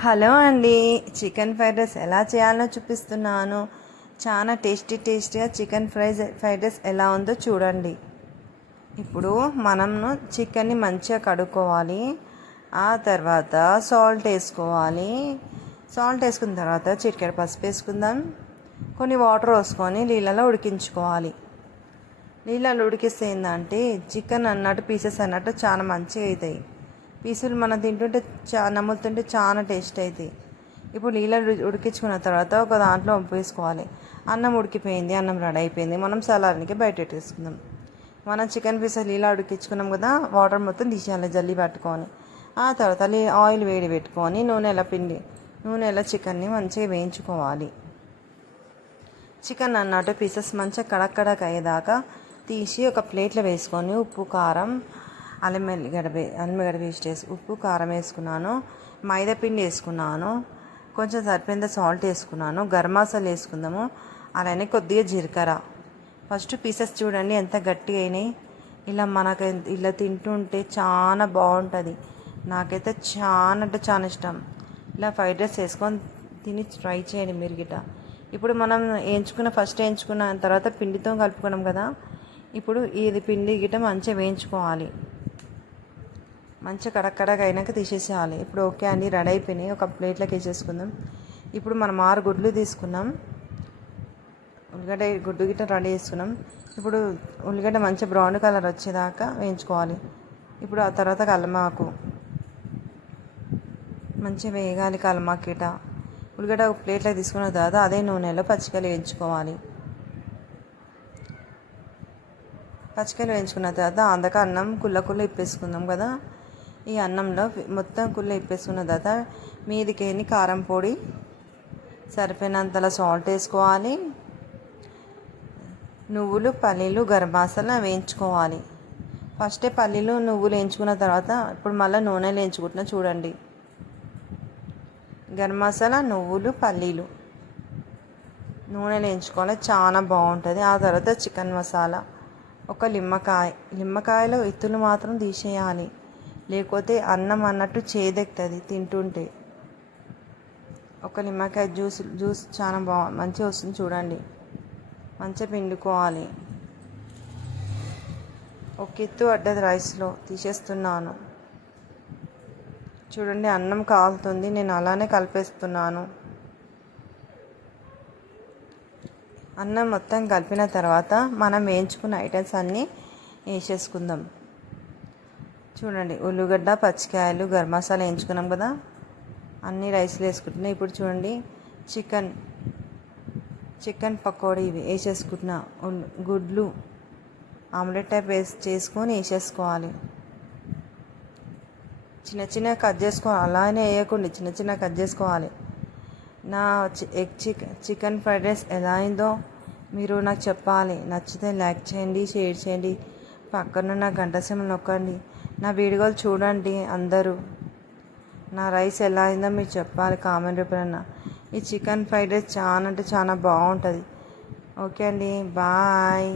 Hello అండి, chicken fried rice ఎలా చేయాలో చూపిస్తున్నాను. చాలా టేస్టీగా చికెన్ ఫ్రైడ్ రైస్ ఎలా ఉందో చూడండి. ఇప్పుడు మనము చికెన్ని మంచిగా కడుక్కోవాలి. ఆ తర్వాత సాల్ట్ వేసుకోవాలి. సాల్ట్ వేసుకున్న తర్వాత చిటికెడు పసుపు వేసుకుందాం. కొన్ని వాటర్ పోసుకొని నీళ్ళలో ఉడికించుకోవాలి. నీళ్ళలో ఉడికిస్తే ఏంటంటే చికెన్ అన్నట్టు పీసెస్ అన్నట్టు చాలా మంచిగా అవుతాయి. పీసులు మనం తింటుంటే నమ్ముతుంటే చాలా టేస్ట్ అవుతాయి. ఇప్పుడు నీళ్ళని ఉడికించుకున్న తర్వాత ఒక దాంట్లో ఉప్పు వేసుకోవాలి. అన్నం ఉడికిపోయింది, అన్నం రెడీ అయిపోయింది. మనం సలానికి బయట పెట్టేసుకుందాం. మనం చికెన్ పీసెస్ నీళ్ళ ఉడికించుకున్నాం కదా, వాటర్ మొత్తం తీసేయాలి జల్లి పట్టుకొని. ఆ తర్వాత ఆయిల్ వేడి పెట్టుకొని నూనెలో చికెన్ని మంచిగా వేయించుకోవాలి. చికెన్ అన్నట్టు పీసెస్ మంచిగా కడక్ అయ్యేదాకా తీసి ఒక ప్లేట్లో వేసుకొని ఉప్పు కారం అల్లం వెల్లిగడ్డ పేస్ట్ వేసి ఉప్పు కారం వేసుకున్నాను. మైదా పిండి వేసుకున్నాను. కొంచెం సరిపోయింద సాల్ట్ వేసుకున్నాను. గరం మసాలా వేసుకుందాము. అలానే కొద్దిగా జీలకర్ర. ఫస్ట్ పీసెస్ చూడండి ఎంత గట్టిగా అయినాయి. ఇలా తింటుంటే చాలా బాగుంటుంది. నాకైతే చాలా అంటే చాలా ఇష్టం. ఇలా ఫ్రైడ్ రైస్ వేసుకొని తిని ట్రై చేయండి మీరు గిట్ట. ఇప్పుడు మనం ఫస్ట్ వేయించుకున్న తర్వాత పిండితో కలుపుకున్నాం కదా, ఇప్పుడు ఇది పిండి గిట్ట మంచిగా వేయించుకోవాలి. మంచిగా కడక్ అయినాక తీసేసేయాలి. ఇప్పుడు ఓకే అండి, రెడీ అయిపోయినాయి. ఒక ప్లేట్లోకి వేసేసుకుందాం. ఇప్పుడు మనం 6 గుడ్లు తీసుకున్నాం. గుడ్డు గిట్ట రెడీ చేసుకున్నాం. ఇప్పుడు ఉల్లిగడ్డ మంచి బ్రౌన్ కలర్ వచ్చేదాకా వేయించుకోవాలి. ఇప్పుడు ఆ తర్వాత కల్మాకు మంచిగా వేయగాలి. కల్మాకు గిట్ట ఉల్లిగడ్డ ఒక ప్లేట్లో తీసుకున్న తర్వాత అదే నూనెలో పచ్చికాయలు వేయించుకోవాలి. పచ్చికాయలు వేయించుకున్న తర్వాత అందుక అన్నం కుళ్ళ ఇప్పేసుకుందాం కదా. ఈ అన్నంలో మొత్తం కుళ్ళ ఇప్పేసుకున్న తర్వాత మీదికేని కారం పొడి, సరిపోయినంతలా సాల్ట్ వేసుకోవాలి. నువ్వులు, పల్లీలు, గరం మసాలా వేయించుకోవాలి. ఫస్టే పల్లీలు, నువ్వులు వేయించుకున్న తర్వాత ఇప్పుడు మళ్ళీ నూనెలు వేయించుకుంటున్నా చూడండి. గరం మసాలా, నువ్వులు, పల్లీలు నూనెలు వేయించుకోవాలి, చాలా బాగుంటుంది. ఆ తర్వాత చికెన్ మసాలా, ఒక నిమ్మకాయలో ఇత్తులు మాత్రం తీసేయాలి, లేకపోతే అన్నం అన్నట్టు చేదెక్కుతుంది తింటుంటే. ఒక నిమ్మకాయ జ్యూస్ చాలా మంచిగా వస్తుంది చూడండి. మంచిగా పిండుకోవాలి. ఒక ఎత్తు అడ్డది రైస్లో తీసేస్తున్నాను చూడండి. అన్నం కాలుతుంది, నేను అలానే కలిపేస్తున్నాను. అన్నం మొత్తం కలిపిన తర్వాత మనం వేయించుకున్న ఐటమ్స్ అన్నీ వేసేసుకుందాం. చూడండి, ఉల్లిగడ్డ, పచ్చికాయలు, గరం మసాలా వేయించుకున్నాం కదా, అన్నీ రైస్లో వేసుకుంటున్నాం. ఇప్పుడు చూడండి, చికెన్ పకోడీ ఇవి వేసేసుకుంటున్నా. గుడ్లు ఆమ్లెట్ టైప్ చేసుకొని వేసేసుకోవాలి. చిన్న కట్ చేసుకోవాలి, అలానే వేయకుండా చిన్న కట్ చేసుకోవాలి. నా చికెన్ ఫ్రైడ్ రైస్ ఎలా అయిందో మీరు నాకు చెప్పాలి. నచ్చితే లైక్ చేయండి, షేర్ చేయండి, పక్కనున్న గంట సింబల్ నొక్కండి. నా వీడియోలు చూడండి అందరూ. నా రైస్ ఎలా అయిందో మీరు చెప్పాలి కామెంట్ రూపంలో. ఈ చికెన్ ఫ్రైడ్ రైస్ చాలా అంటే చాలా బాగుంటుంది. ఓకే అండి, బాయ్.